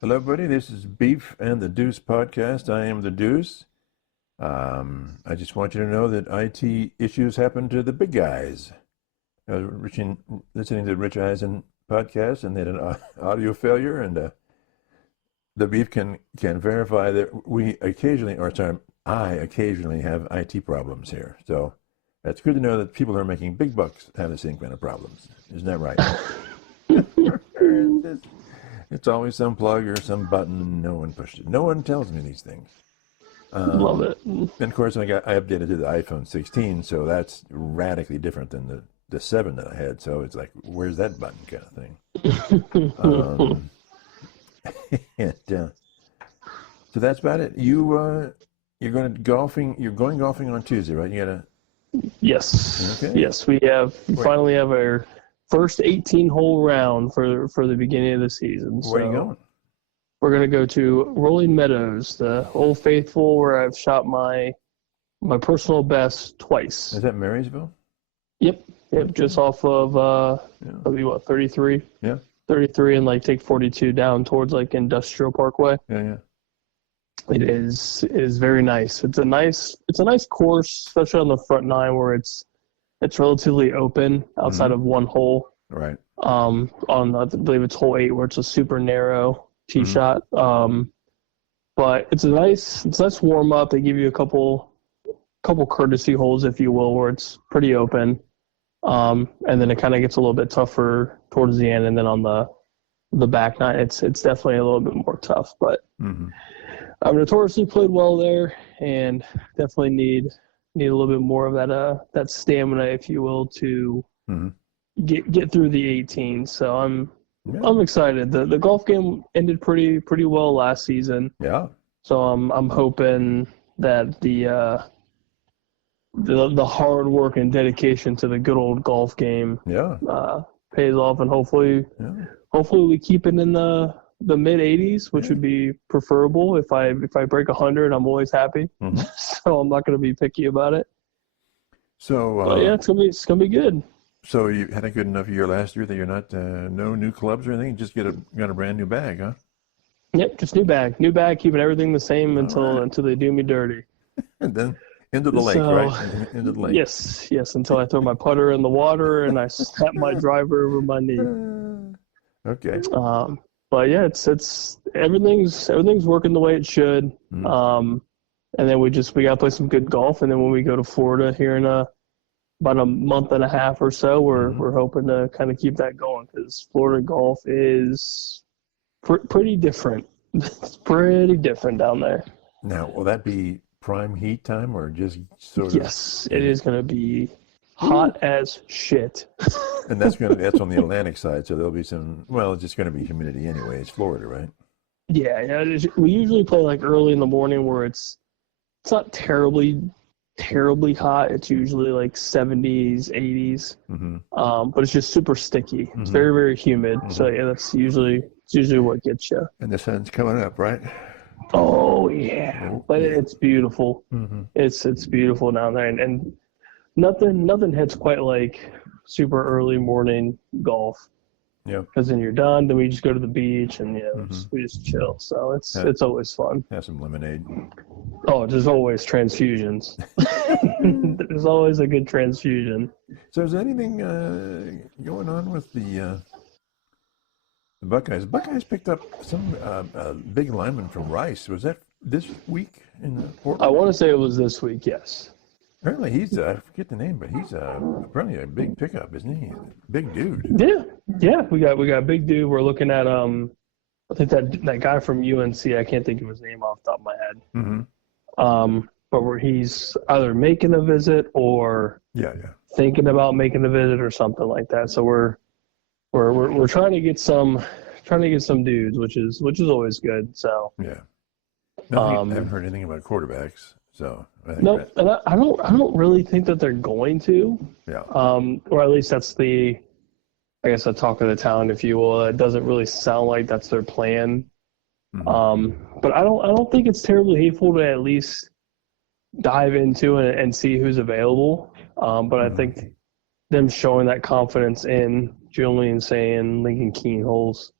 Hello, everybody. This is Beef and the Deuce podcast. I am the Deuce. I just want you to know that IT issues happen to the big guys. I was listening to Rich Eisen podcast, and they had an audio failure, and the Beef can verify that I occasionally have IT problems here. So it's good to know that people who are making big bucks have the same kind of problems. Isn't that right? It's always some plug or some button, and no one pushed it. No one tells me these things. Love it. And of course, I updated to the iPhone 16, so that's radically different than the 7 that I had. So it's like, where's that button kind of thing? So that's about it. You're going golfing. You're going golfing on Tuesday, right? You gotta. Yes. Okay. Yes, we finally have our first 18-hole round for the beginning of the season. Where are you going? We're going to go to Rolling Meadows, the Old Faithful, where I've shot my personal best twice. Is that Marysville? Yep, just off of, 33? Yeah. 33 and take 42 down towards Industrial Parkway. Yeah. It is very nice. It's a nice course, especially on the front nine where it's relatively open outside of one hole. Right. On I believe it's hole 8 where it's a super narrow tee shot. But it's a nice warm up. They give you a couple courtesy holes, if you will, where it's pretty open. And then it kind of gets a little bit tougher towards the end, and then on the back nine, it's definitely a little bit more tough. But I've notoriously played well there, and definitely need a little bit more of that stamina, if you will, to get through the 18. So I'm excited. The golf game ended pretty well last season. Yeah. So I'm hoping that the hard work and dedication to the good old golf game pays off, and hopefully we keep it in the mid 80s, which would be preferable. If I break 100, I'm always happy. So I'm not going to be picky about it. So but yeah, it's gonna be good. So you had a good enough year last year that you're not no new clubs or anything. Just got a brand new bag, huh? Yep, just new bag, keeping everything the same until they do me dirty. And then into the lake, right? Into the lake. Yes, until I throw my putter in the water and I snap my driver over my knee. Okay. But yeah, it's everything's working the way it should. And then we gotta play some good golf, and then when we go to Florida here in about a month and a half or so, we're hoping to kind of keep that going, because Florida golf is pretty different. It's pretty different down there. Now, will that be prime heat time or just sort of? Yes, it is going to be hot as shit. And that's on the Atlantic side, so there'll be some. Well, it's just going to be humidity anyway. It's Florida, right? Yeah. We usually play early in the morning where it's not terribly hot. It's usually 70s, 80s. But it's just super sticky. It's very, very humid. So yeah, that's usually what gets you. And the sun's coming up, right? Oh yeah, but it's beautiful. It's beautiful down there, and nothing hits quite like super early morning golf. Yeah. Because then you're done. Then we just go to the beach and we just chill. So it's always fun. Have some lemonade. Oh, there's always transfusions. There's always a good transfusion. So is there anything going on with the Buckeyes? Buckeyes picked up some big lineman from Rice. Was that this week in the portal? I want to say it was this week, yes. Apparently he's, I forget the name, but he's apparently a big pickup, isn't he? Big dude. Yeah. We got a big dude. We're looking at I think that guy from UNC. I can't think of his name off the top of my head. But where he's either making a visit or thinking about making a visit or something like that. So we're trying to get some dudes, which is always good. So yeah. No, I haven't heard anything about quarterbacks. So I think no, and I don't really think that they're going to. Yeah. Or at least that's the talk of the town, if you will. It doesn't really sound like that's their plan. But I don't think it's terribly hateful to at least dive into it and see who's available. But I think them showing that confidence in Julian saying Lincoln Keen holes,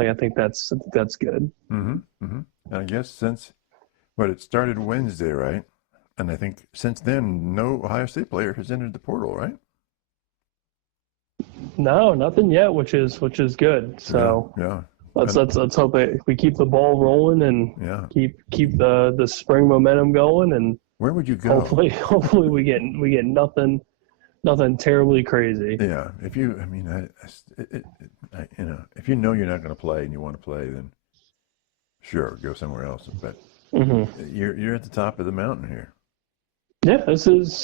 Like I think that's good. Mm-hmm. Mm-hmm. And I guess since it started Wednesday, right? And I think since then, no Ohio State player has entered the portal, right? No, nothing yet, which is good. So Yeah. let's hope we keep the ball rolling and Yeah. keep the spring momentum going, and Where would you go? hopefully we get nothing terribly crazy. Yeah. If you, I mean, if you know you're not going to play and you want to play, then sure, go somewhere else. But you're at the top of the mountain here. Yeah,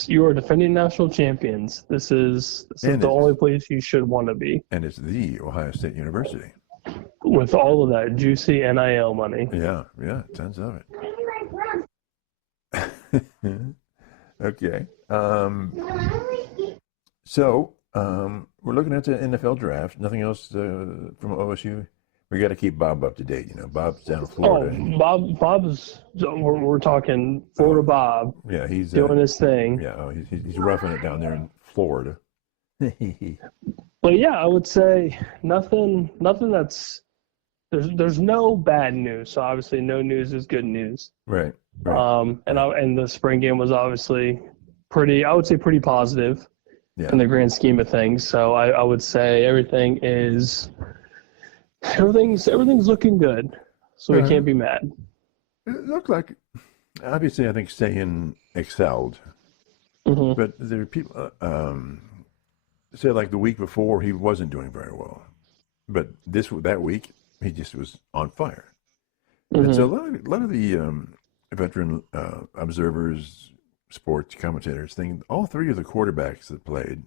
you are defending national champions. This is the only place you should want to be. And it's the Ohio State University. With all of that juicy NIL money. Yeah, tons of it. Okay. So we're looking at the NFL draft. Nothing else from OSU? We got to keep Bob up to date. Bob's down in Florida. Oh, Bob's. We're talking Florida Bob. Yeah, he's doing his thing. Yeah, he's roughing it down there in Florida. But yeah, I would say nothing that's there's no bad news. So obviously, no news is good news. Right. And the spring game was obviously pretty positive in the grand scheme of things. So I would say everything's looking good. So we can't be mad. It looked like, obviously, I think Sayin excelled, but there are people say like the week before he wasn't doing very well, but that week he just was on fire. And so a lot of the veteran observers, sports commentators think all three of the quarterbacks that played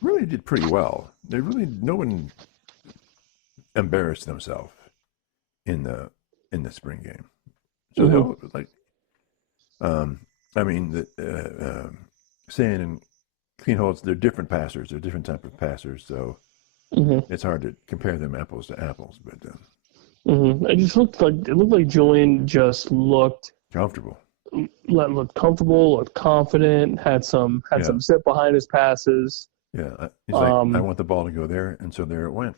really did pretty well. No one embarrassed themselves in the spring game. So they all, like, I mean, Sayin and Kleinholz, they're different passers. They're different type of passers. So it's hard to compare them apples to apples. But it looked like Julian just looked comfortable. Looked comfortable, looked confident, had some zip behind his passes. Yeah, he's like, I want the ball to go there, and so there it went.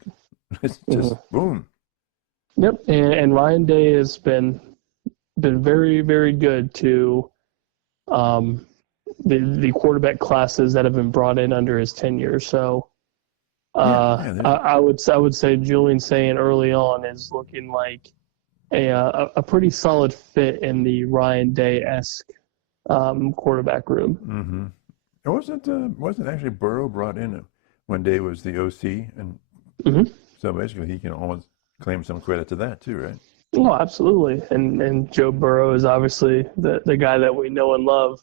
It's just boom. Yep, and Ryan Day has been very, very good to the quarterback classes that have been brought in under his tenure. So I would say Julian Sayin early on is looking like a pretty solid fit in the Ryan Day-esque quarterback room. It wasn't actually Burrow brought in when Day was the OC, and so basically he can almost claim some credit to that too, right? Oh, absolutely. And Joe Burrow is obviously the guy that we know and love.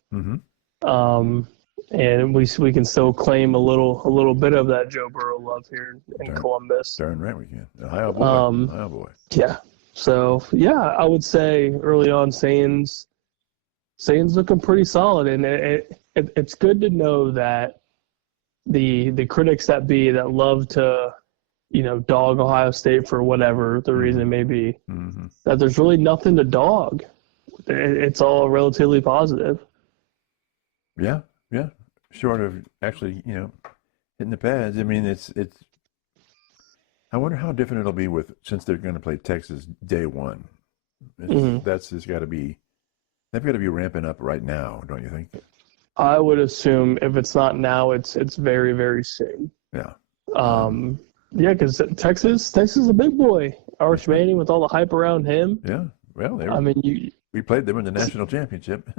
And we can still claim a little bit of that Joe Burrow love here in Columbus. Darn right we can. Ohio boy. Yeah. So yeah, I would say early on Sayin's looking pretty solid, and it's good to know that the critics that love to dog Ohio State for whatever the reason may be, that there's really nothing to dog. It's all relatively positive. Yeah. Short of actually, hitting the pads. I mean, it's. I wonder how different it'll be since they're going to play Texas day one. That's just got to be. They've got to be ramping up right now, don't you think? I would assume if it's not now, it's very, very soon. Yeah. Yeah, because Texas is a big boy. Arch Manning with all the hype around him. Yeah. Well, we played them in the national championship.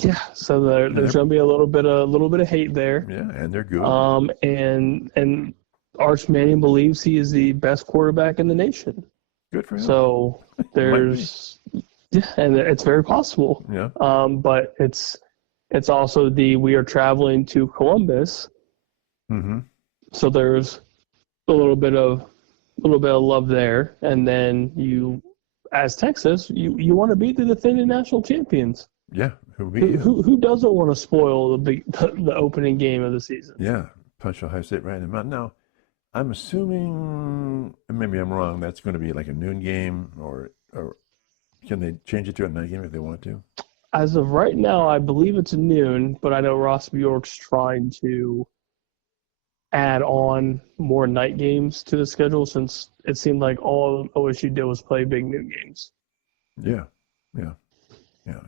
Yeah, so there's going to be a little bit of hate there. Yeah, and they're good. And Arch Manning believes he is the best quarterback in the nation. Good for him. So there's and it's very possible. Yeah. But it's also we are traveling to Columbus. So there's a little bit of love there, and then you, as Texas, you want to beat the defending national champions. Yeah. Who doesn't want to spoil the opening game of the season? Yeah, punch Ohio State right in the mouth. Now, I'm assuming, maybe I'm wrong, that's going to be like a noon game, or can they change it to a night game if they want to? As of right now, I believe it's noon, but I know Ross Bjork's trying to add on more night games to the schedule, since it seemed like all OSU did was play big noon games. Yeah.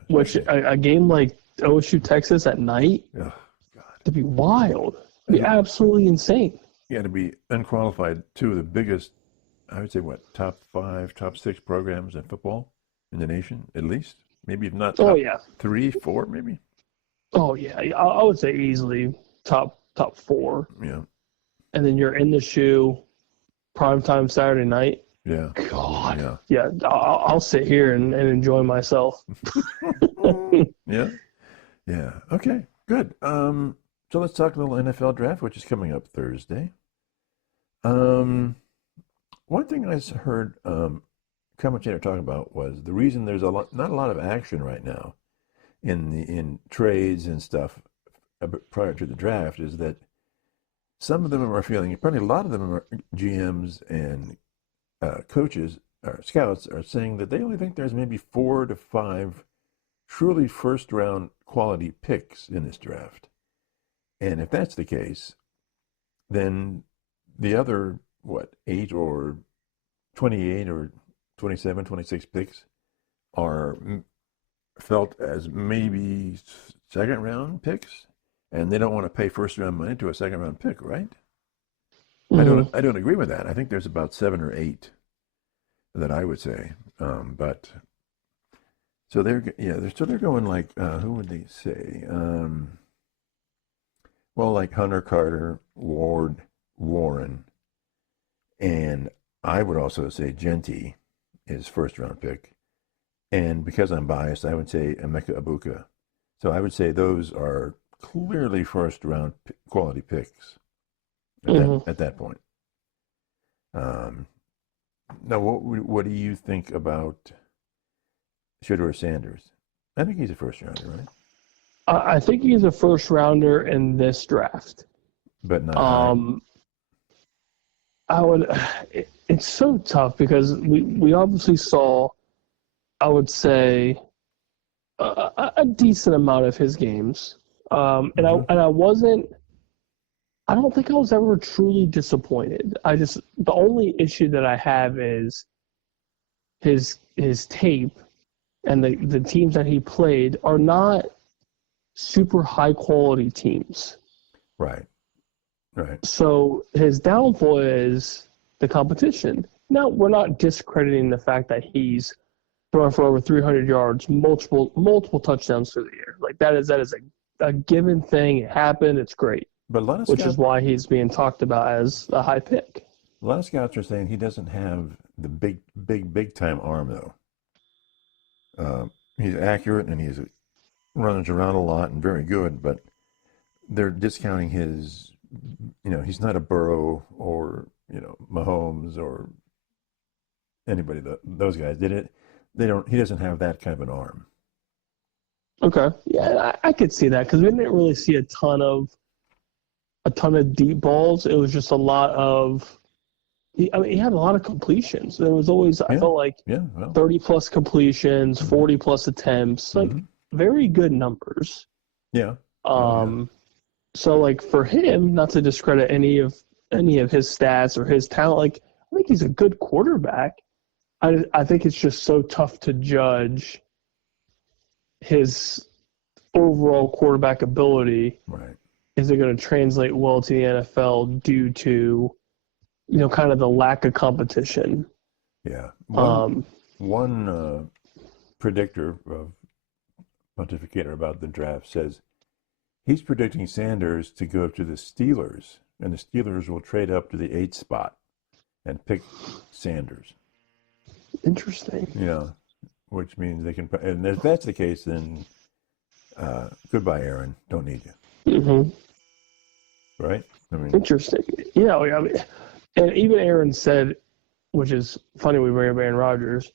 Which a game like OSU Texas at night, Oh, God. to be wild. It'd be absolutely insane. You got to be unqualified. Two of the biggest, I would say, top 5, top 6 programs in football in the nation, at least. Maybe if not top 3, 4, maybe. Oh yeah, I would say easily top 4. Yeah. And then you're in the shoe, primetime Saturday night. Yeah. God. Yeah. I'll sit here and enjoy myself. Yeah. Okay. Good. So let's talk a little NFL draft, which is coming up Thursday. One thing I heard commentator talking about was the reason there's not a lot of action right now in trades and stuff prior to the draft is that some of them are feeling, probably a lot of them are GMs and coaches or scouts are saying that they only think there's maybe 4 to 5 truly first round quality picks in this draft. And if that's the case, then the other 8 or 28 or 27, 26 picks are felt as maybe second round picks, and they don't want to pay first round money to a second round pick, right? Mm-hmm. I don't agree with that. I think there's about 7 or 8 that I would say, but so they're going like who would they say? Well, like Hunter, Carter, Ward, Warren, and I would also say Genty is first round pick, and because I'm biased, I would say Emeka Ibuka. So I would say those are clearly first round quality picks at that point. Now, what do you think about Shedeur Sanders? I think he's a first rounder, right? I think he's a first rounder in this draft, but not. I would. It's so tough because we obviously saw, I would say, a decent amount of his games, and I wasn't. I don't think I was ever truly disappointed. The only issue that I have is his tape and the teams that he played are not super high quality teams. Right. So his downfall is the competition. Now, we're not discrediting the fact that he's throwing for over 300 yards, multiple touchdowns through the air. Like that is a given thing. It happened. It's great. But which is why he's being talked about as a high pick. A lot of scouts are saying he doesn't have the big time arm though. He's accurate and he's runs around a lot and very good, but they're discounting his. He's not a Burrow or Mahomes or anybody. Those guys did it. He doesn't have that kind of an arm. Okay, yeah, I could see that because we didn't really see a ton of deep balls. It was just a lot of. He had a lot of completions. There was always I felt like 30 plus completions, 40 plus attempts, like very good numbers. Yeah. So like for him, not to discredit any of his stats or his talent, like I think he's a good quarterback. I think it's just so tough to judge his overall quarterback ability. Right. Is it going to translate well to the NFL due to, kind of the lack of competition? Yeah. One predictor of pontificator about the draft says he's predicting Sanders to go to the Steelers, and the Steelers will trade up to the 8th spot and pick Sanders. Interesting. Yeah, which means they can. And if that's the case, then goodbye, Aaron. Don't need you. Mm-hmm. Right? Interesting. Yeah, and even Aaron said, which is funny we bring up Aaron Rodgers,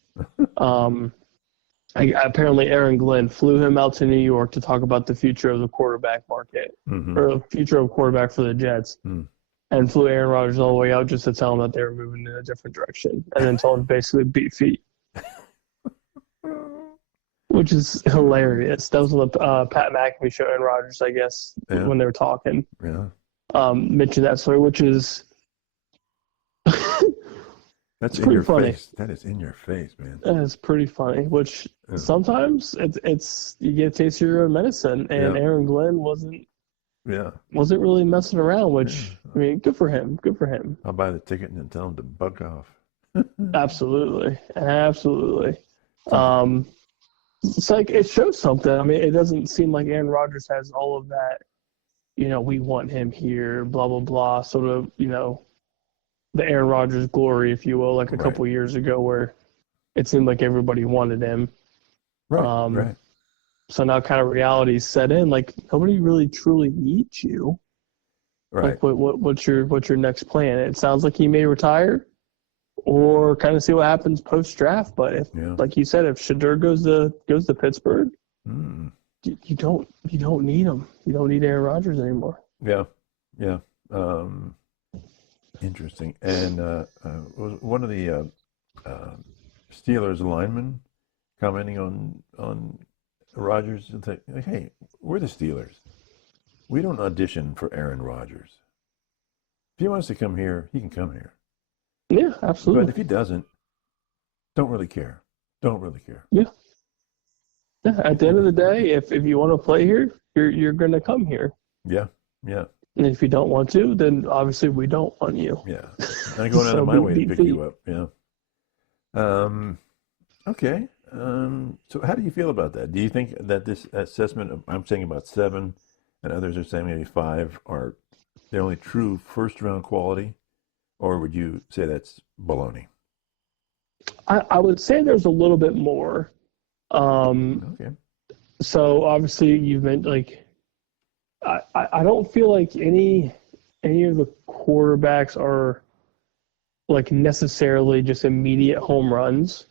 apparently Aaron Glenn flew him out to New York to talk about the future of the quarterback market, or the future of quarterback for the Jets, and flew Aaron Rodgers all the way out just to tell him that they were moving in a different direction, and then told him basically beat feet. Which is hilarious. That was on the Pat McAfee show, Aaron Rodgers, I guess, when they were talking. Yeah. mention that story, which is That's it's in pretty your funny. face. That is in your face, man. It's pretty funny. Which Yeah. sometimes it's you get a taste of your own medicine, and Yeah. Aaron Glenn wasn't Yeah. really messing around. Which Yeah. I mean, good for him. Good for him. I'll buy the ticket and then tell him to bug off. Absolutely, absolutely. Something. It's like it shows something. I mean, it doesn't seem like Aaron Rodgers has all of that. We want him here, blah blah blah. Sort of, the Aaron Rodgers glory, if you will, like a couple years ago, where it seemed like everybody wanted him. Right. Right. So now, kind of reality set in. Like nobody really truly needs you. Right. Like what's your next plan? It sounds like he may retire, or kind of see what happens post draft. But if, like you said, if Shedeur goes to Pittsburgh, you don't need him. You don't need Aaron Rodgers anymore. Yeah. Yeah. Interesting. And was one of the Steelers linemen commenting on Rodgers and say, "Hey, we're the Steelers. We don't audition for Aaron Rodgers. If he wants to come here, he can come here. Yeah, absolutely. But if he doesn't, don't really care. Don't really care." Yeah. Yeah. At the end of the day, if you want to play here, you're going to come here. Yeah. Yeah. And if you don't want to, then obviously we don't want you. Yeah. I'm going out of my way to pick you up. Yeah. Okay. So how do you feel about that? Do you think that this assessment, I'm saying about 7, and others are saying maybe 5, are the only true first-round quality, or would you say that's baloney? I would say there's a little bit more. Okay. So obviously you've been like, I don't feel like any of the quarterbacks are like necessarily just immediate home runs.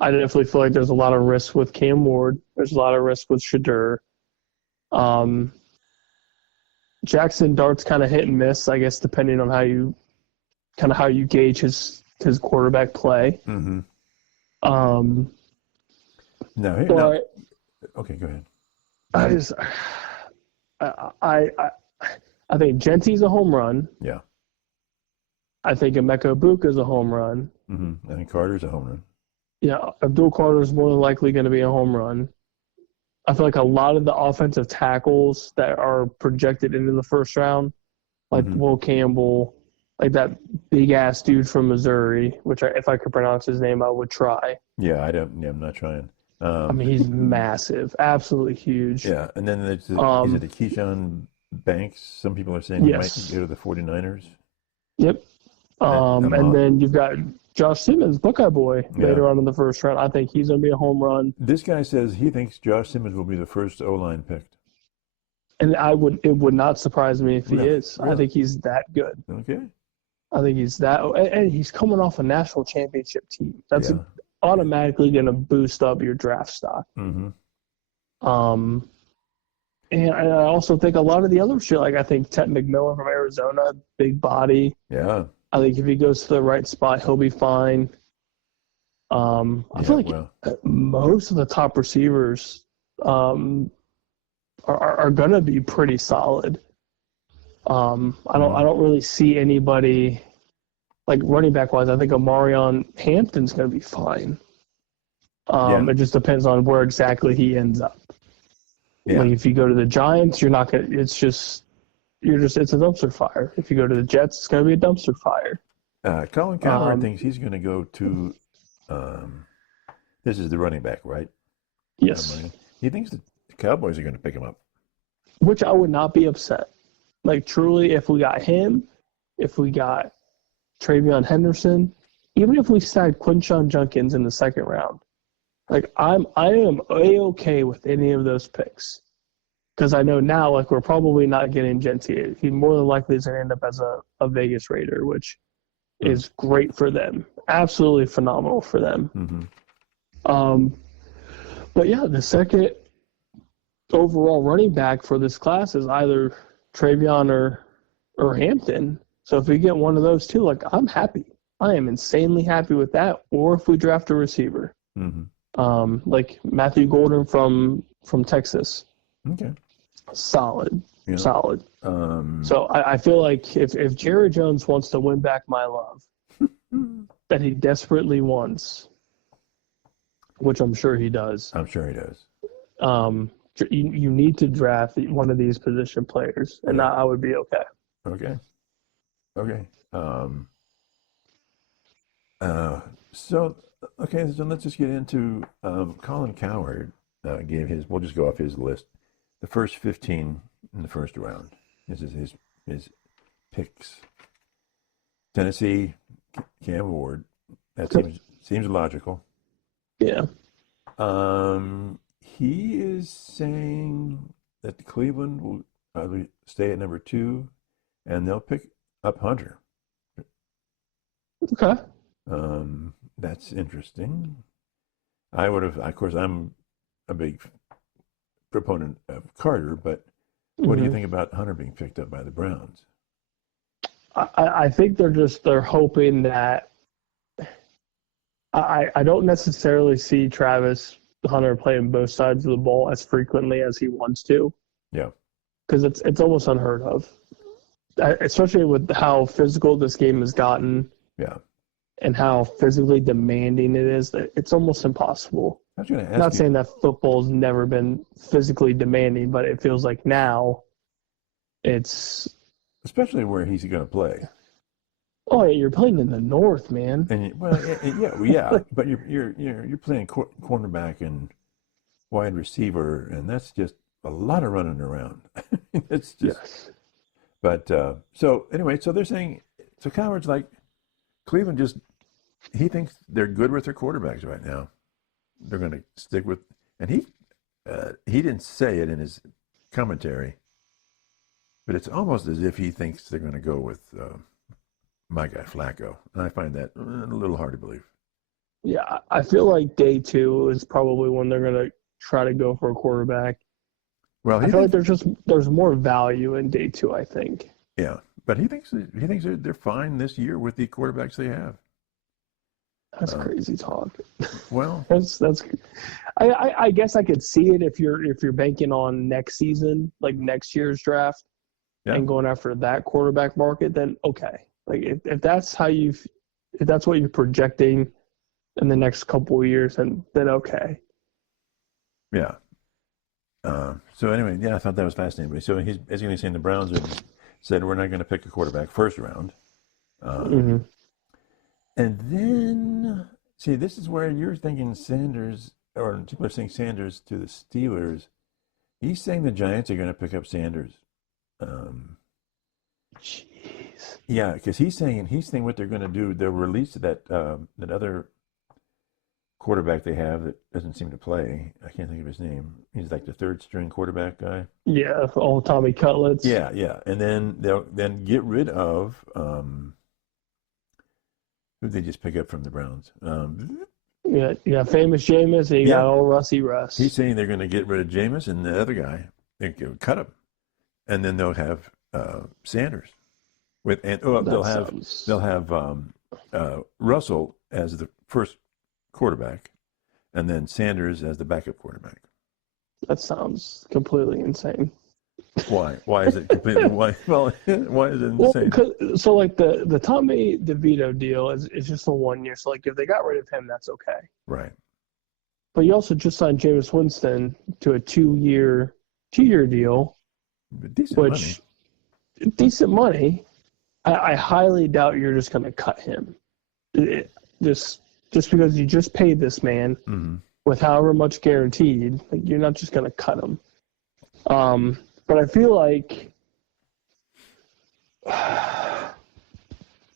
I definitely feel like there's a lot of risk with Cam Ward. There's a lot of risk with Shedeur. Jackson Dart's kind of hit and miss, I guess, depending on how you gauge his quarterback play. Mm-hmm. Okay, go ahead. I think Gentry's a home run. Yeah. I think Emeka Ibuka's a home run. Mm-hmm. I think Carter's a home run. Yeah, Abdul Carter's more than likely going to be a home run. I feel like a lot of the offensive tackles that are projected into the first round, like Will Campbell, like that big-ass dude from Missouri, which if I could pronounce his name, I would try. Yeah, I'm not trying. I mean, he's massive, absolutely huge. Yeah, and then there's is it a Keyshawn Banks? Some people are saying he might go to the 49ers. Yep. And then you've got Josh Simmons, Buckeye boy, later on in the first round. I think he's going to be a home run. This guy says he thinks Josh Simmons will be the first O-line picked. And it would not surprise me if he is. Really? I think he's that good. Okay. I think he's that, and he's coming off a national championship team. That's automatically going to boost up your draft stock. Mm-hmm. And I also think a lot of the other shit, like I think Ted McMillan from Arizona, big body. Yeah. I think if he goes to the right spot, he'll be fine. I feel like most of the top receivers are going to be pretty solid. I don't really see anybody like running back wise. I think Omarion Hampton's going to be fine. It just depends on where exactly he ends up. Yeah. Like if you go to the Giants, you're not going to. It's a dumpster fire. If you go to the Jets, it's going to be a dumpster fire. Colin Cowherd thinks he's going to go to. This is the running back, right? Yes. He thinks the Cowboys are going to pick him up. Which I would not be upset. Like truly, if we got him, if we got Travion Henderson, even if we signed Quinshon Judkins in the second round, like I am A-okay with any of those picks. Because I know now, like, we're probably not getting Gentry. He more than likely is going to end up as a Vegas Raider, which is great for them. Absolutely phenomenal for them. Mm-hmm. But yeah, the second overall running back for this class is either Travion or Hampton. So if we get one of those two, like, I'm happy. I am insanely happy with that. Or if we draft a receiver. Mm-hmm. Like Matthew Golden from Texas. Okay. Solid. solid. So I feel like if Jerry Jones wants to win back my love, that he desperately wants, which I'm sure he does. I'm sure he does. You need to draft one of these position players, and I would be okay. Okay. So let's just get into Colin Cowherd gave his. We'll just go off his list. The first 15 in the first round. This is his picks. Tennessee, Cam Ward. That seems logical. Yeah. He is saying that Cleveland will stay at number 2, and they'll pick up Hunter. Okay. That's interesting. I would have, of course, I'm a big proponent of Carter, but what do you think about Hunter being picked up by the Browns? I think they're hoping that. I don't necessarily see Travis Hunter playing both sides of the ball as frequently as he wants to. Yeah. Because it's almost unheard of, especially with how physical this game has gotten. Yeah. And how physically demanding it is. It's almost impossible. I was going to ask I'm not saying that football's never been physically demanding, but it feels like now it's. Especially where he's going to play. Oh, yeah, you're playing in the North, man. And but you're playing cornerback and wide receiver, and that's just a lot of running around. It's just. Yes. But so anyway, so they're saying Coward's like Cleveland he thinks they're good with their quarterbacks right now. They're going to stick with, and he didn't say it in his commentary, but it's almost as if he thinks they're going to go with my guy Flacco, and I find that a little hard to believe. Yeah, I feel like day 2 is probably when they're going to try to go for a quarterback. Well, I feel like there's more value in day 2. I think. Yeah, but he thinks they're fine this year with the quarterbacks they have. That's crazy talk. Well, that's. I guess I could see it if you're banking on next season, like next year's draft, and going after that quarterback market. Then okay, like if that's what you're projecting in the next couple of years, then okay. Yeah. So anyway, I thought that was fascinating. So he's basically saying the Browns said we're not going to pick a quarterback first round. And then, see, this is where you're thinking Sanders, or people are saying Sanders to the Steelers. He's saying the Giants are going to pick up Sanders. Jeez. Yeah, because he's saying what they're going to do. They'll release that other quarterback they have that doesn't seem to play. I can't think of his name. He's like the third string quarterback guy. Yeah, all Tommy Cutlets. Yeah, and then they'll get rid of who did they just pick up from the Browns? Yeah, famous Jameis, and you got old Rusty Russ. He's saying they're going to get rid of Jameis and the other guy. They cut him, and then they'll have Sanders they'll have Russell as the first quarterback, and then Sanders as the backup quarterback. That sounds completely insane. Why? Why is it completely? Why? Well, why is it insane? Well, so like the Tommy DeVito deal is just a 1 year. So like if they got rid of him, that's okay. Right. But you also just signed Jameis Winston to a 2-year deal, decent money. I highly doubt you're just going to cut him. Just because you just paid this man with however much guaranteed, like you're not just going to cut him. But I feel like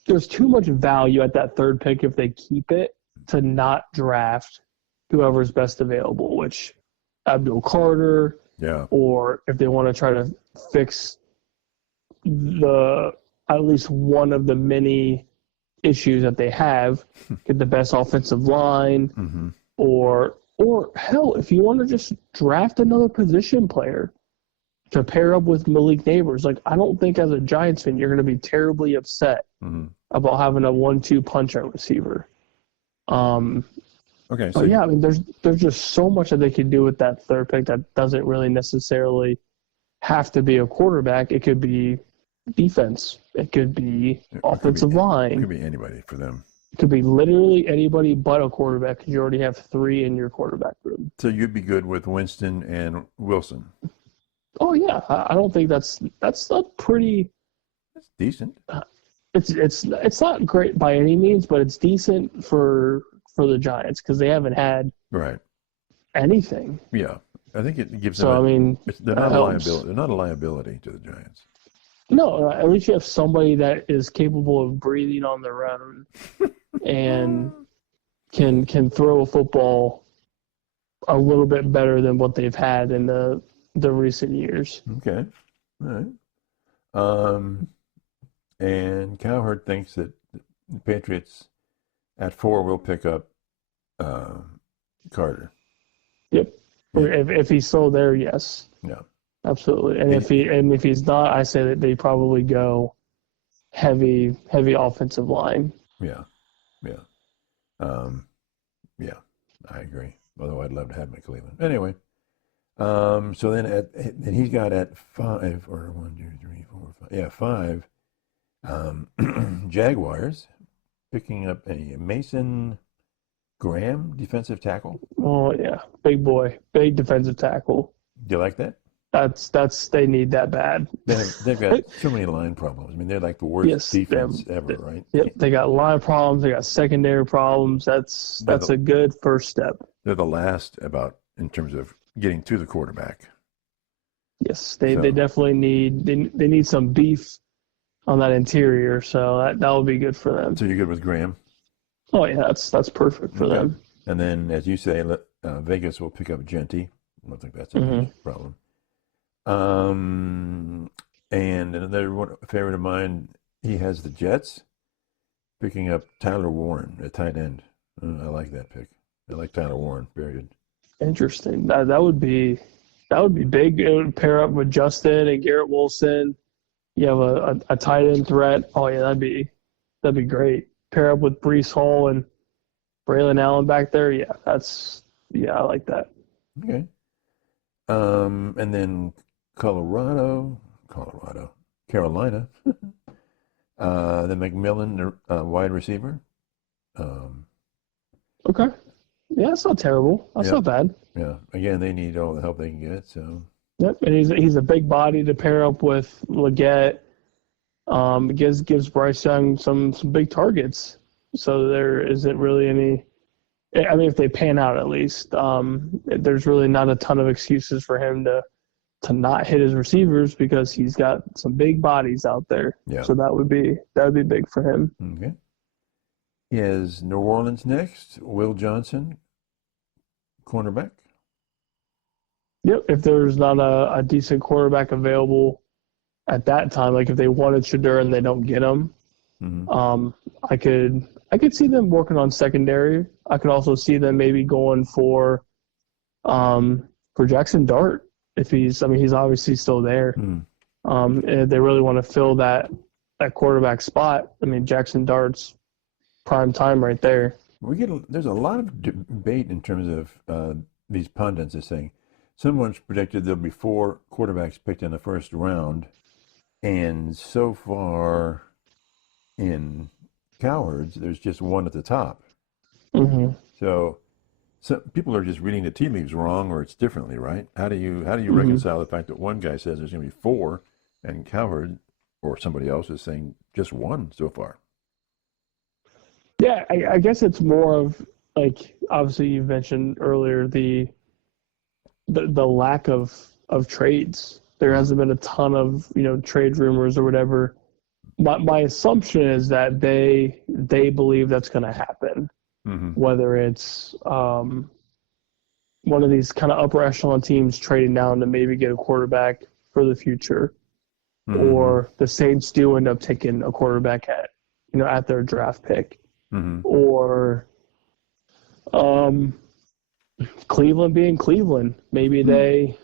there's too much value at that third pick if they keep it to not draft whoever's best available, which Abdul Carter, or if they want to try to fix at least one of the many issues that they have, get the best offensive line, or hell, if you want to just draft another position player to pair up with Malik Neighbors. Like, I don't think as a Giants fan you're going to be terribly upset about having a 1-2 punch at receiver. Okay. But yeah, I mean, there's just so much that they can do with that third pick that doesn't really necessarily have to be a quarterback. It could be defense. It could be offensive line. It could be anybody for them. It could be literally anybody but a quarterback because you already have 3 in your quarterback room. So you'd be good with Winston and Wilson. Oh yeah, I don't think that's a pretty. That's decent. It's not great by any means, but it's decent for the Giants because they haven't had anything. Yeah, I think it gives them. So I mean, they're not a liability. They're not a liability to the Giants. No, at least you have somebody that is capable of breathing on their own and can throw a football a little bit better than what they've had in the recent years. Okay, all right. And Cowherd thinks that the Patriots at 4 will pick up Carter. Yep. If he's still there, yes. Yeah. Absolutely. And if he's not, I say that they probably go heavy offensive line. Yeah. Yeah. Yeah. I agree. Although I'd love to have him in Cleveland. Anyway. So then he's got at 5 or 1, 2, 3, 4, 5. Yeah, 5. Jaguars picking up a Mason Graham defensive tackle. Oh yeah, big boy, big defensive tackle. Do you like that? That's they need that bad. They've got so many line problems. I mean, they're like the worst defense ever, right? Yep, they got line problems. They got secondary problems. That's a good first step. They're the last in terms of getting to the quarterback. Yes, they definitely need some beef on that interior, so that would be good for them. So you're good with Graham? Oh yeah, that's perfect for them. And then, as you say, Vegas will pick up Genty. I don't think that's a huge problem. And another favorite of mine, he has the Jets picking up Tyler Warren at tight end. I like that pick. I like Tyler Warren. Very good. Interesting. That would be big. It would pair up with Justin and Garrett Wilson. You have a tight end threat. Oh yeah, that'd be great. Pair up with Breece Hall and Braylon Allen back there. Yeah, I like that. Okay. And then Carolina. The McMillan wide receiver. Okay. Yeah, that's not terrible. That's not bad. Yeah. Again, they need all the help they can get. So. Yep, and he's a big body to pair up with Leggett. Gives Bryce Young some big targets. So there isn't really any. I mean, if they pan out at least, there's really not a ton of excuses for him to not hit his receivers because he's got some big bodies out there. Yeah. So that would be big for him. Okay. He has New Orleans next. Will Johnson, cornerback. Yep. If there's not a decent quarterback available at that time, like if they wanted Shedeur and they don't get him, I could see them working on secondary. I could also see them maybe going for Jackson Dart if he's obviously still there. If they really want to fill that quarterback spot, I mean Jackson Dart's prime time right there. There's a lot of debate in terms of these pundits are saying someone's predicted there'll be 4 quarterbacks picked in the first round, and so far in Cowherds, there's just one at the top. So people are just reading the tea leaves wrong, or it's differently, right? How do you reconcile the fact that one guy says there's going to be 4, and Cowherd or somebody else is saying just 1 so far? Yeah, I guess it's more of like obviously you mentioned earlier the lack of trades. There hasn't been a ton of trade rumors or whatever. My assumption is that they believe that's going to happen. Whether it's one of these kind of upper echelon teams trading down to maybe get a quarterback for the future, or the Saints do end up taking a quarterback at their draft pick, or Cleveland being Cleveland, maybe they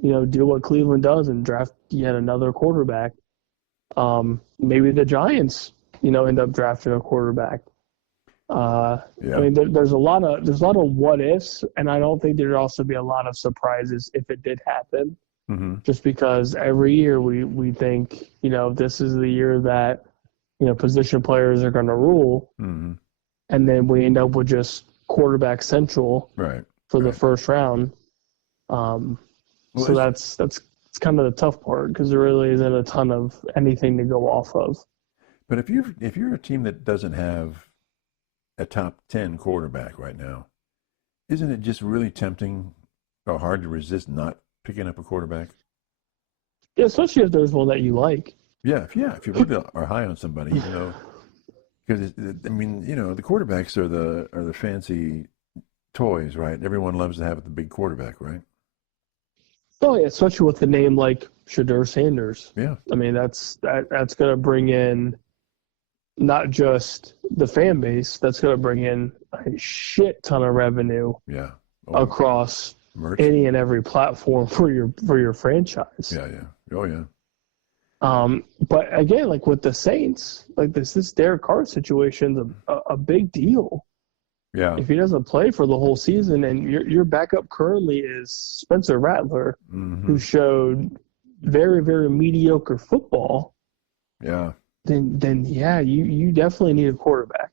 do what Cleveland does and draft yet another quarterback. Maybe the Giants end up drafting a quarterback. I mean, there's a lot of what ifs, and I don't think there'd also be a lot of surprises if it did happen. just because every year we think, this is the year that, position players are going to rule. And then we end up with just quarterback central for the first round. So that's kind of the tough part, because there really isn't a ton of anything to go off of. But if you're a team that doesn't have a top 10 quarterback right now, isn't it just really tempting or hard to resist not picking up a quarterback? Yeah, especially if there's one that you like. Yeah, if you really are high on somebody, because the quarterbacks are the fancy toys, right? Everyone loves to have the big quarterback, right? Oh yeah, especially with a name like Shedeur Sanders. Yeah, I mean that's going to bring in not just the fan base, that's going to bring in a shit ton of revenue. Yeah, across merch. Any and every platform for your franchise. Yeah, oh yeah. But again, like with the Saints, like this Derek Carr situation's a big deal. Yeah. If he doesn't play for the whole season, and your backup currently is Spencer Rattler, who showed very, very mediocre football. Yeah. Then yeah, you definitely need a quarterback.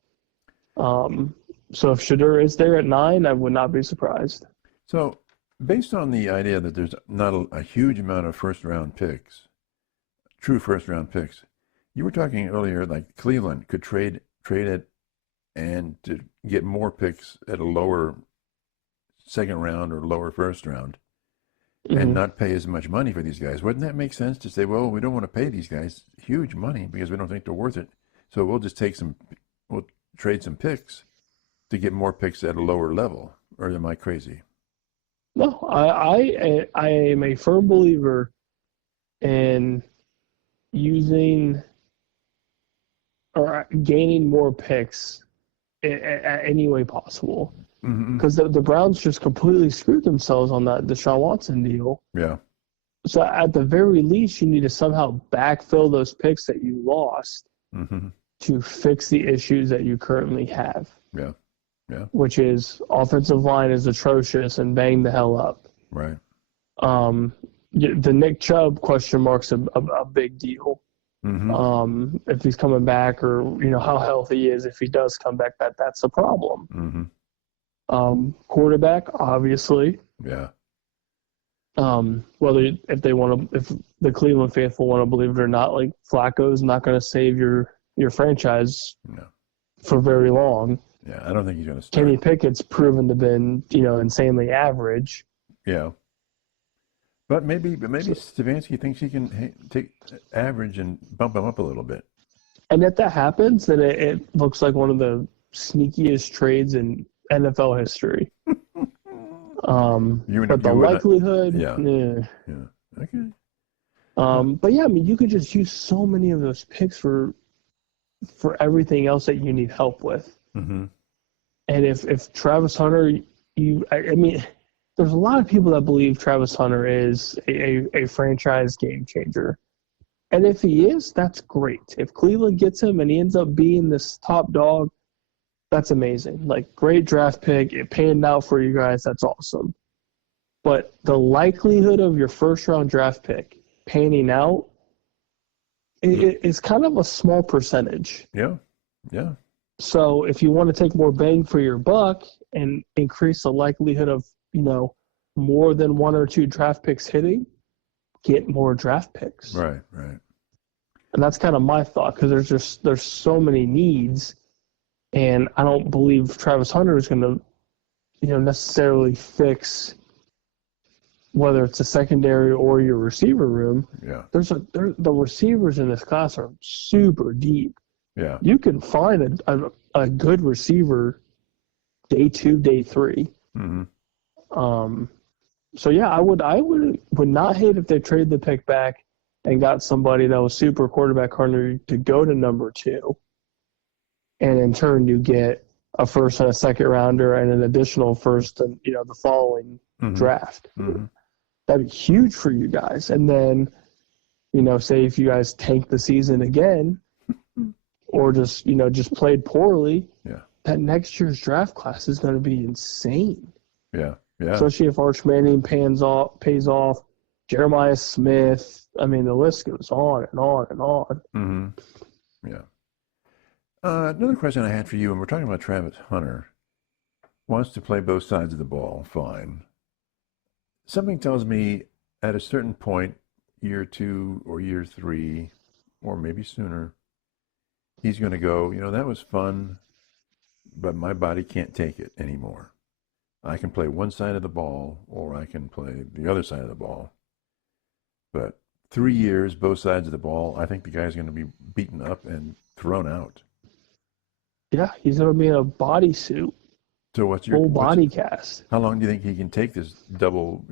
So if Shedeur is there at 9, I would not be surprised. So based on the idea that there's not a huge amount of true first-round picks, you were talking earlier like Cleveland could trade it and to get more picks at a lower second round or lower first round and not pay as much money for these guys. Wouldn't that make sense to say, well, we don't want to pay these guys huge money because we don't think they're worth it, so we'll just we'll trade some picks to get more picks at a lower level? Or am I crazy? No, I am a firm believer in using or gaining more picks at any way possible. Because the Browns just completely screwed themselves on that Deshaun Watson deal. Yeah. So at the very least, you need to somehow backfill those picks that you lost to fix the issues that you currently have. Yeah. Yeah. Which is offensive line is atrocious and bang the hell up. Right. The Nick Chubb question mark's a big deal. If he's coming back, or how healthy he is if he does come back, that's a problem. Quarterback, obviously. Yeah. If the Cleveland faithful want to believe it or not, like Flacco's not going to save your franchise for very long. Yeah, I don't think he's going to start. Kenny Pickett's proven to have been, insanely average. Yeah. But maybe Stefanski thinks he can take average and bump him up a little bit. And if that happens, then it looks like one of the sneakiest trades in NFL history. But the likelihood, yeah. Okay. But yeah, I mean, you could just use so many of those picks for everything else that you need help with. And if Travis Hunter, there's a lot of people that believe Travis Hunter is a franchise game changer. And if he is, that's great. If Cleveland gets him and he ends up being this top dog, that's amazing. Like, great draft pick. It panned out for you guys. That's awesome. But the likelihood of your first-round draft pick panning out is kind of a small percentage. Yeah, yeah. So if you want to take more bang for your buck and increase the likelihood of, more than 1 or 2 draft picks hitting, get more draft picks. Right. And that's kind of my thought, because there's so many needs, and I don't believe Travis Hunter is going to, necessarily fix whether it's a secondary or your receiver room. Yeah. The receivers in this class are super deep. Yeah. You can find a good receiver day 2, day 3. So yeah, I would not hate if they trade the pick back and got somebody that was super quarterback hungry to go to number 2, and in turn you get a first and a second rounder and an additional first and the following draft. That'd be huge for you guys. And then, say if you guys tank the season again, or just played poorly, that next year's draft class is going to be insane. Yeah. Especially if Arch Manning pays off, Jeremiah Smith. I mean, the list goes on and on and on. Mm-hmm. Yeah. Another question I had for you, and we're talking about Travis Hunter, wants to play both sides of the ball. Fine. Something tells me at a certain point, year 2 or year 3, or maybe sooner, he's going to go, that was fun, but my body can't take it anymore. I can play one side of the ball, or I can play the other side of the ball. But 3 years, both sides of the ball, I think the guy's going to be beaten up and thrown out. Yeah, he's going to be in a bodysuit. So what's your full body cast? How long do you think he can take this double,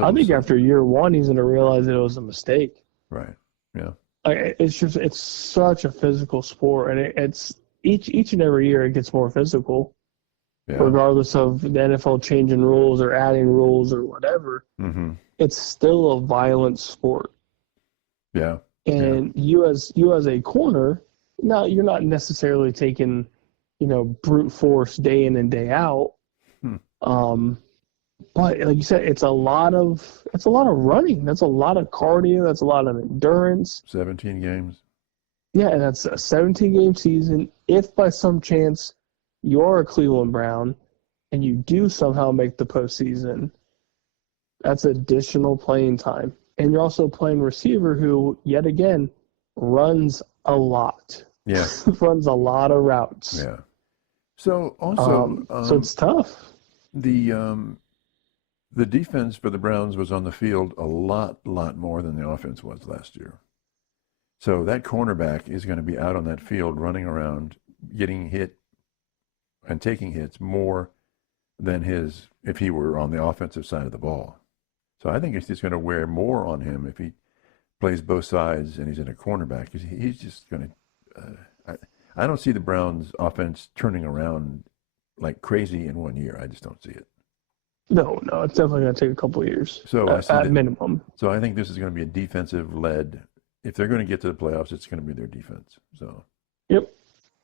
I think after year 1, he's going to realize that it was a mistake. Right. Yeah. It's such a physical sport, and it's each and every year it gets more physical. Yeah. Regardless of the NFL changing rules or adding rules or whatever, it's still a violent sport. Yeah. And you as a corner, now you're not necessarily taking, brute force day in and day out. But like you said, it's a lot of running. That's a lot of cardio. That's a lot of endurance. 17 games. Yeah, and that's a 17-game season. If by some chance you're a Cleveland Brown and you do somehow make the postseason, that's additional playing time. And you're also playing receiver who, yet again, runs a lot. Yeah. Runs a lot of routes. Yeah. So also, so it's tough. The defense for the Browns was on the field a lot more than the offense was last year. So that cornerback is going to be out on that field running around, getting hit and taking hits more than if he were on the offensive side of the ball. So I think it's just going to wear more on him if he plays both sides and he's in a cornerback. He's just going to I don't see the Browns offense turning around like crazy in 1 year. I just don't see it. No, it's definitely going to take a couple of years. So at minimum. So I think this is going to be a defensive-led. If they're going to get to the playoffs, it's going to be their defense. So. Yep,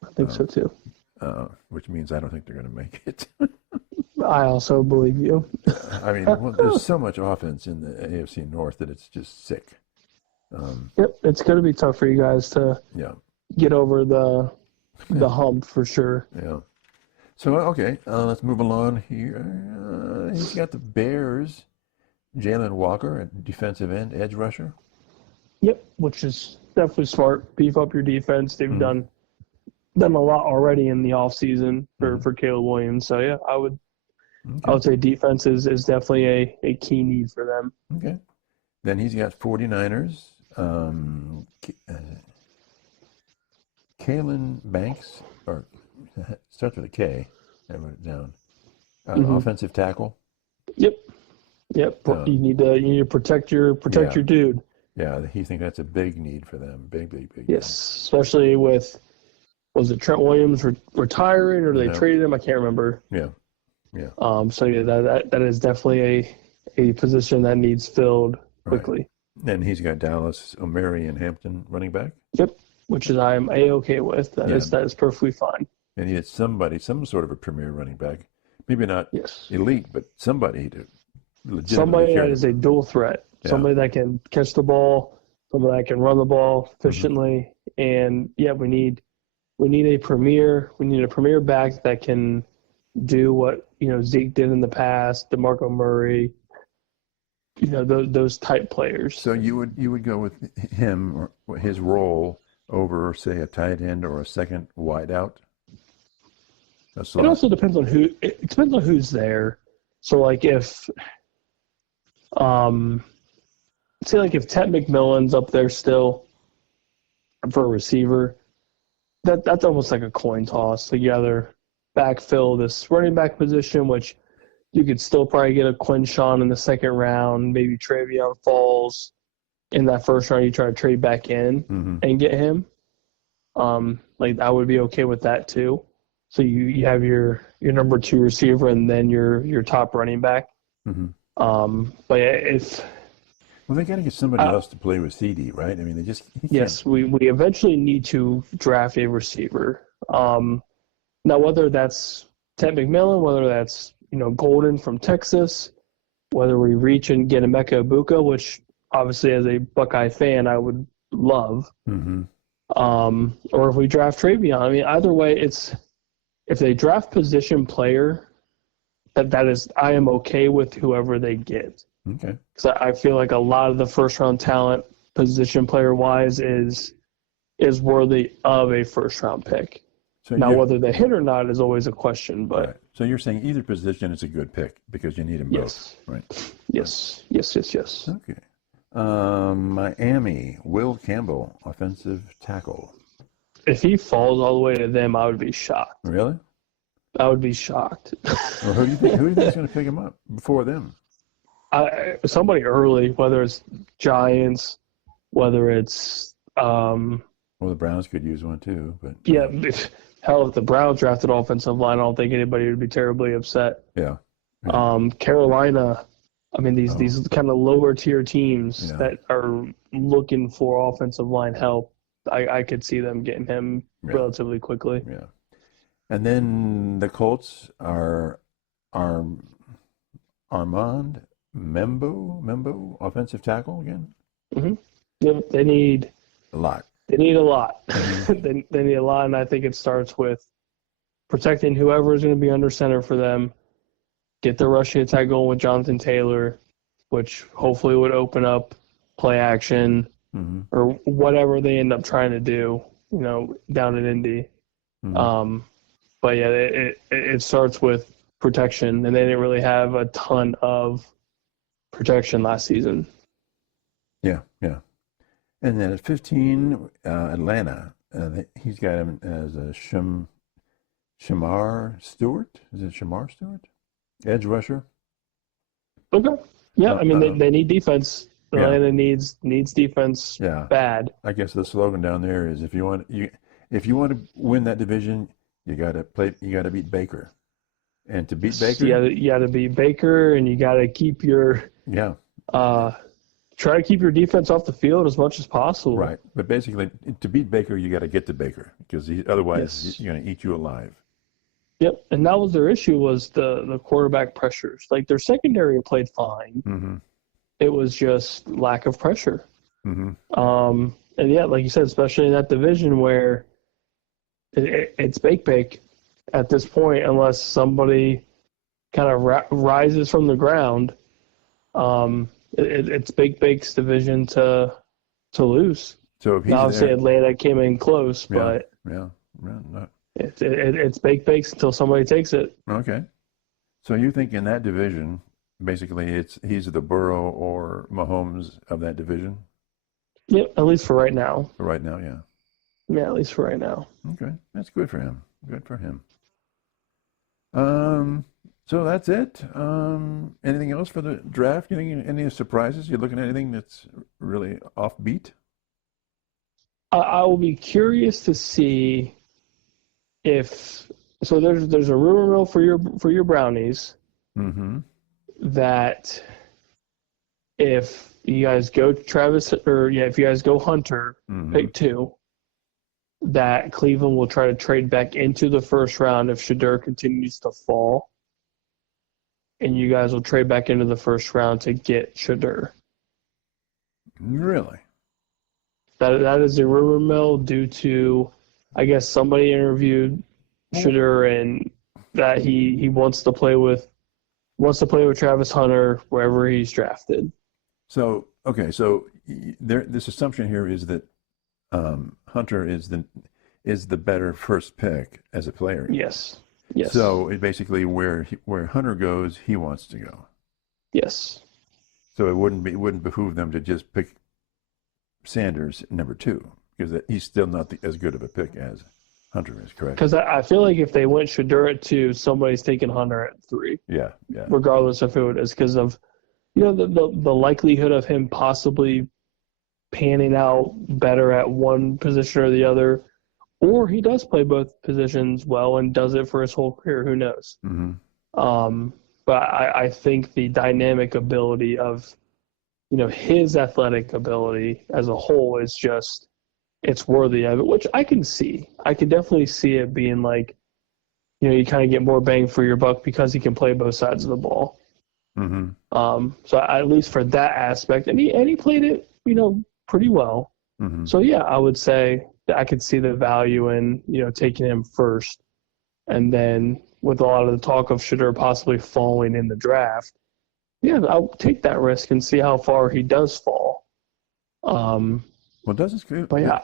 I think so too. Which means I don't think they're going to make it. I also believe you. I mean, there's so much offense in the AFC North that it's just sick. Yep, it's going to be tough for you guys to get over the hump for sure. Yeah. So, okay, let's move along here. He's got the Bears, Jalen Walker, at defensive end, edge rusher. Yep, which is definitely smart. Beef up your defense. They've done a lot already in the offseason for Caleb Williams. So, yeah, I would say defense is definitely a key need for them. Okay. Then he's got 49ers. Kalen Banks, or starts with a K. I wrote it down. Offensive tackle. Yep. You need to protect your dude. Yeah, he think that's a big need for them. Big. Yes, especially with, was it Trent Williams retiring or they traded him? I can't remember. Yeah. So yeah, that is definitely a position that needs filled quickly. Right. And he's got Dallas, O'Mary, and Hampton running back. Yep, which is I'm A-okay with. That is perfectly fine. And he had some sort of a premier running back. Maybe not elite, but somebody to legitimately somebody that is a dual threat. Yeah. Somebody that can catch the ball, somebody that can run the ball efficiently. And we need a premier. We need a premier back that can do what Zeke did in the past, DeMarco Murray. Those type players. So you would go with him or his role over, say, a tight end or a second wideout. It also depends on who's there. So like if if Ted McMillan's up there still for a receiver, that's almost like a coin toss. So you either backfill this running back position, which you could still probably get a Quinshawn in the second round, maybe Travion Falls in that first round. You try to trade back in and get him. I would be okay with that too. So you have your number 2 receiver and then your top running back. But if they got to get somebody else to play with CD, right? I mean, we eventually need to draft a receiver. Now whether that's Ted McMillan, whether that's Golden from Texas, whether we reach and get Emeka Ibuka, which obviously as a Buckeye fan I would love, Mm-hmm. or if we draft Travion. I mean, either way, it's if they draft position player, I am okay with whoever they get. Okay. Because I feel like a lot of the first round talent, position player wise, is worthy of a first round pick. So Now, whether they hit or not is always a question. But right. So you're saying either position is a good pick because you need them yes, both, right? Yes. Okay. Miami, Will Campbell, offensive tackle. If he falls all the way to them, I would be shocked. Really? I would be shocked. Well, who do you think is going to pick him up before them? Somebody early, whether it's Giants, whether it's Well, the Browns could use one too, but yeah. Hell, if the Browns drafted offensive line, I don't think anybody would be terribly upset. yeah. Carolina, I mean these kind of lower tier teams Yeah. that are looking for offensive line help, I could see them getting him relatively quickly. Yeah. And then the Colts are Armand Membo, offensive tackle again. Mm-hmm. Yep, they need A lot. They need a lot. Mm-hmm. they need a lot, and I think it starts with protecting whoever is going to be under center for them. Get the rushing attack going with Jonathan Taylor, which hopefully would open up play action Mm-hmm. or whatever they end up trying to do, down in Indy. Mm-hmm. But yeah, it starts with protection, and they didn't really have a ton of protection last season. Yeah. And then at 15, Atlanta, he's got him as a Shamar Stewart. Is it Shamar Stewart? Edge rusher. Okay. Yeah, I mean they need defense. Atlanta needs defense bad. I guess the slogan down there is if you want to win that division, you got to beat Baker. And to beat Baker, you got to beat Baker, and you got to keep your try to keep your defense off the field as much as possible. Right, but basically, to beat Baker, you got to get to Baker because otherwise he's going to eat you alive. Yep, and that was their issue was the quarterback pressures. Like their secondary played fine. Mm-hmm. It was just lack of pressure. Mm-hmm. And yeah, like you said, especially in that division where it's bake at this point, unless somebody kind of rises from the ground. It's Bake's division to lose. So if he's obviously there, Atlanta came in close, but it's Bake's until somebody takes it. Okay. So you think in that division, basically he's the Burrow or Mahomes of that division? Yep, at least for right now. For right now, yeah. Yeah, at least for right now. Okay, that's good for him. Good for him. So that's it. Anything else for the draft? Any surprises? You're looking at anything that's really offbeat? I will be curious to see if there's a rumor mill for your Brownies that if you guys go Travis if you guys go Hunter, pick 2, that Cleveland will try to trade back into the first round if Shedeur continues to fall. And you guys will trade back into the first round to get Shedeur. Really? That is a rumor mill due to, I guess, somebody interviewed Shedeur and that he wants to play with Travis Hunter wherever he's drafted. So this assumption here is that Hunter is the better first pick as a player. Yes. So it basically where Hunter goes, he wants to go. Yes. So it wouldn't behoove them to just pick Sanders number 2 because he's still not as good of a pick as Hunter is, correct? Because I feel like if they went Shedeur at 2, somebody's taking Hunter at 3. Yeah. Regardless of who it is, because of the likelihood of him possibly panning out better at one position or the other, or he does play both positions well and does it for his whole career. Who knows? Mm-hmm. But I think the dynamic ability of his athletic ability as a whole is just it's worthy of it, which I can see. I can definitely see it being like you kind of get more bang for your buck because he can play both sides of the ball. So at least for that aspect, and he played it, pretty well. So yeah, I would say that I could see the value in, taking him first. And then with a lot of the talk of Shedeur possibly falling in the draft, yeah, I'll take that risk and see how far he does fall. Well, doesn't Cleveland? But yeah,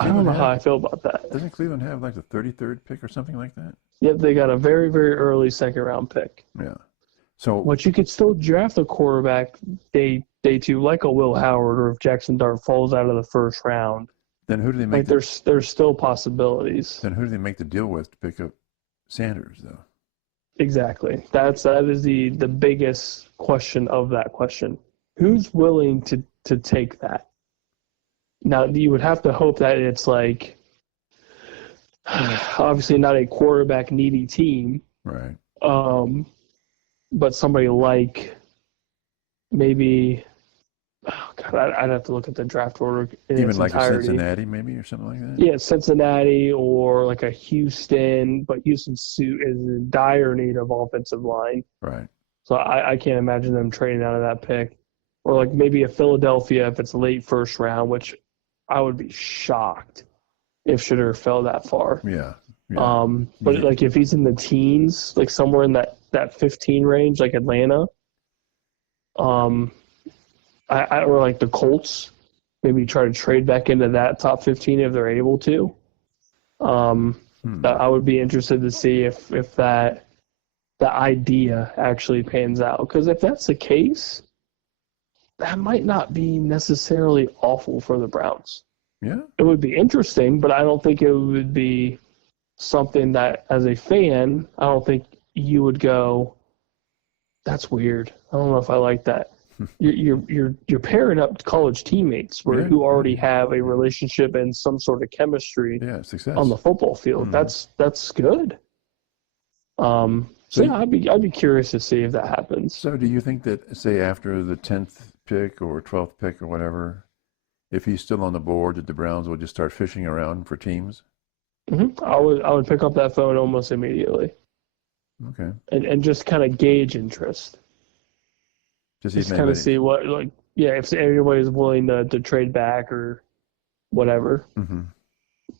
I don't know how I feel about that. Doesn't Cleveland have like the 33rd pick or something like that? Yep, they got a very, very early second-round pick. Yeah. So, but you could still draft a quarterback day two, like a Will Howard, or if Jackson Dart falls out of the first round. Then who do they make? There's still possibilities. Then who do they make the deal with to pick up Sanders, though? Exactly. That is the biggest question of that question. Who's willing to take that? Now, you would have to hope that it's like, obviously not a quarterback needy team. Right. But somebody like maybe, I'd have to look at the draft order in even its like entirety. a Cincinnati, maybe, or something like that. Yeah, Cincinnati or like a Houston, but Houston is in dire need of offensive line. Right. So I can't imagine them trading out of that pick. Or like maybe a Philadelphia if it's late first round, which I would be shocked if Shedeur fell that far. Yeah. But like if he's in the teens, like somewhere in that 15 range, like Atlanta, or like the Colts, maybe try to trade back into that top 15 if they're able to. I would be interested to see if the idea actually pans out. Because if that's the case, that might not be necessarily awful for the Browns. Yeah. It would be interesting, but I don't think it would be something that, as a fan, I don't think you would go, that's weird. I don't know if I like that. You're pairing up college teammates who already have a relationship and some sort of chemistry success on the football field. That's good. Yeah, I'd be curious to see if that happens. So do you think that, say, after the 10th pick or 12th pick or whatever, if he's still on the board, that the Browns will just start fishing around for teams? I would pick up that phone almost immediately. Okay. And just kind of gauge interest. Just kind of see what, if anybody's willing to trade back or whatever. I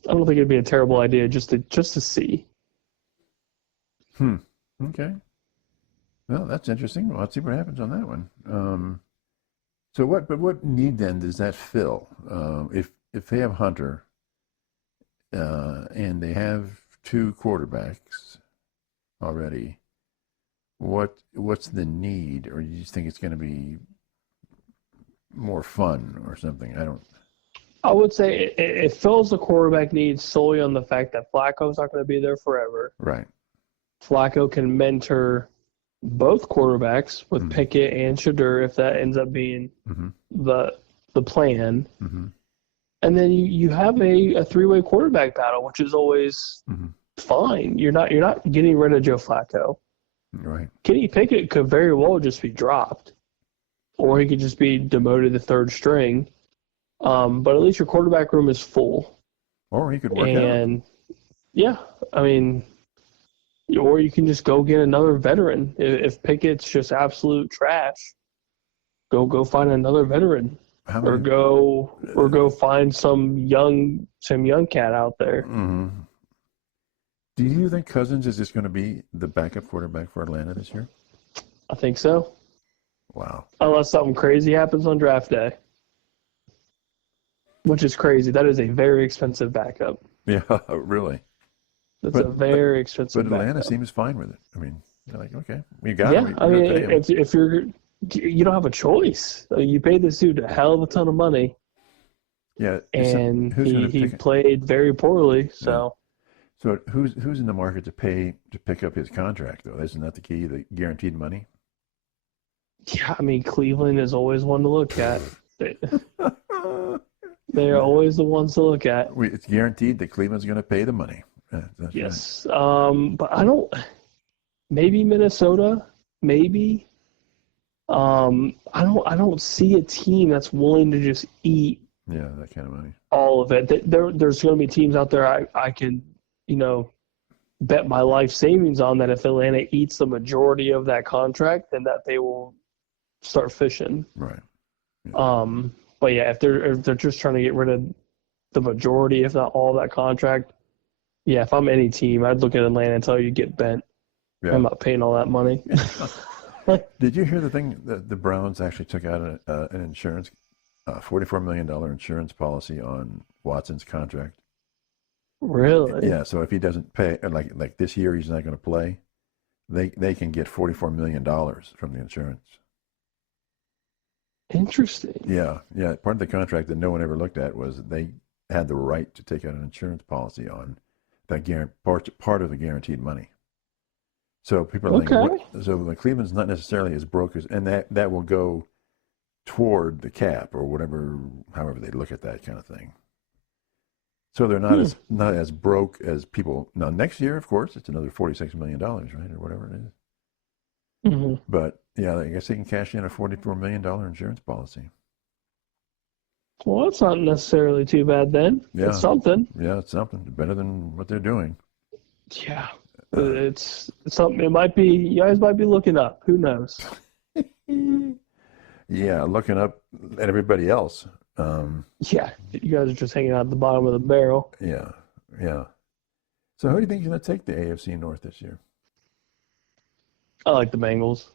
don't think it'd be a terrible idea just to see. Okay. Well, that's interesting. Well, let's see what happens on that one. So what need then does that fill? If they have Hunter, and they have two quarterbacks already, what's the need? Or you just think it's going to be more fun or something? I would say it fills the quarterback need solely on the fact that Flacco's not going to be there forever. Right. Flacco can mentor both quarterbacks with Pickett and Shedeur if that ends up being the plan. And then you have a three-way quarterback battle, which is always fine. You're not getting rid of Joe Flacco. Right. Kenny Pickett could very well just be dropped, or he could just be demoted to third string. But at least your quarterback room is full. Or he could work out. Yeah, I mean, or you can just go get another veteran. If Pickett's just absolute trash, go find another veteran. Or go find some young cat out there. Do you think Cousins is just going to be the backup quarterback for Atlanta this year? I think so. Wow. Unless something crazy happens on draft day. Which is crazy. That is a very expensive backup. Yeah, really. That's a very expensive backup. But Atlanta seems fine with it. I mean, they're like, okay, we got him. I mean, if you don't have a choice. You paid this dude a hell of a ton of money. Yeah. And he played very poorly, so... So who's in the market to pick up his contract, though? Isn't that the key, the guaranteed money? Yeah, I mean, Cleveland is always one to look at. They are always the ones to look at. It's guaranteed that Cleveland's going to pay the money. That's yes. Right. But I don't – maybe Minnesota, maybe. I don't see a team that's willing to just eat that kind of money. All of it. There's going to be teams out there I can – bet my life savings on that if Atlanta eats the majority of that contract, then that they will start fishing. Right. But yeah, if they're just trying to get rid of the majority, if not all, that contract, yeah, if I'm any team, I'd look at Atlanta and tell you get bent. Yeah. I'm not paying all that money. Did you hear the thing that the Browns actually took out an insurance, $44 million insurance policy on Watson's contract? Really? Yeah. So if he doesn't pay, like this year, he's not going to play. They can get $44 million from the insurance. Interesting. Yeah. Part of the contract that no one ever looked at was they had the right to take out an insurance policy on that part of the guaranteed money. So people are thinking, so the Cleveland's not necessarily as broke as, and that will go toward the cap or whatever, however they look at that kind of thing. So they're not as broke as people. Now next year, of course, it's another $46 million, right, or whatever it is. Mm-hmm. But yeah, I guess they can cash in a $44 million insurance policy. Well, that's not necessarily too bad then. Yeah. It's something. Yeah, it's something better than what they're doing. Yeah. It's something. It might be. You guys might be looking up. Who knows? Yeah, looking up at everybody else. Yeah, you guys are just hanging out at the bottom of the barrel. Yeah. So who do you think is going to take the AFC North this year? I like the Bengals.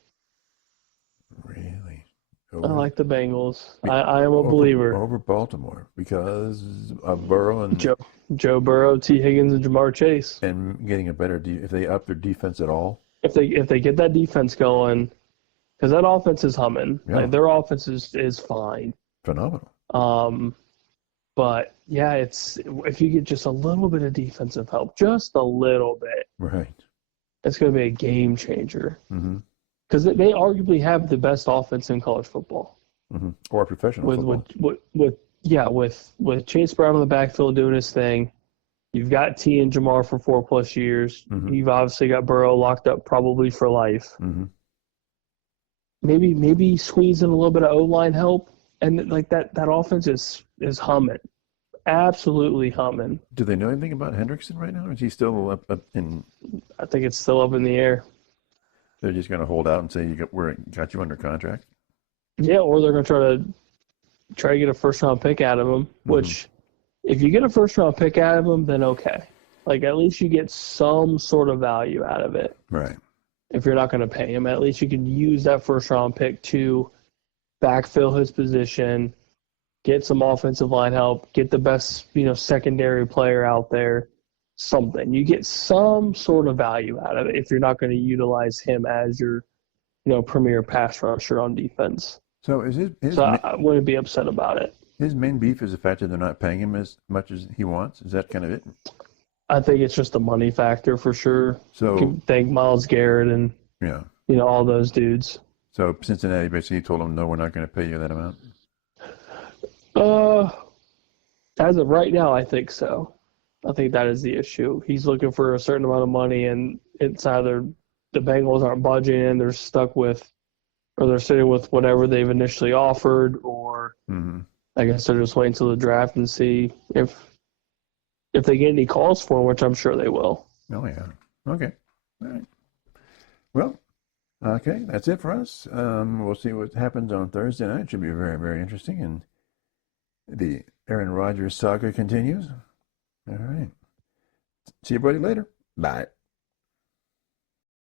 Really? I like the Bengals. I am a believer. Over Baltimore because of Burrow and Joe Burrow, T. Higgins, and Jamar Chase. And getting a better if they up their defense at all. If they get that defense going, because that offense is humming. Yeah. Like, their offense is fine. Phenomenal. But yeah, if you get just a little bit of defensive help, just a little bit, right, it's going to be a game changer. Mm-hmm. Because they arguably have the best offense in college football. Mm-hmm. Or professional football. With Chase Brown in the backfield doing his thing, you've got T and Jamar for 4+ years. Mm-hmm. You've obviously got Burrow locked up probably for life. Mm-hmm. Maybe squeeze in a little bit of O-line help, and like that offense is humming, absolutely humming. Do they know anything about Hendrickson right now? Is he still up in? I think it's still up in the air. They're just going to hold out and say we got you under contract. Yeah, or they're going to try to get a first-round pick out of him. Mm-hmm. Which, if you get a first-round pick out of him, then okay. Like, at least you get some sort of value out of it. Right. If you're not going to pay him, at least you can use that first-round pick to backfill his position, get some offensive line help, get the best secondary player out there. Something. You get some sort of value out of it if you're not going to utilize him as your premier pass rusher on defense. So is I wouldn't be upset about it. His main beef is the fact that they're not paying him as much as he wants. Is that kind of it? I think it's just a money factor for sure. So you can thank Myles Garrett and all those dudes. So Cincinnati basically told him, no, we're not going to pay you that amount. As of right now, I think so. I think that is the issue. He's looking for a certain amount of money, and it's either the Bengals aren't budging and they're stuck with, or they're sitting with whatever they've initially offered, or I guess they're just waiting until the draft and see if they get any calls for him, which I'm sure they will. Oh, yeah. Okay. All right. Well, okay, that's it for us. We'll see what happens on Thursday night. It should be very, very interesting. And the Aaron Rodgers saga continues. All right. See you, buddy, later. Bye.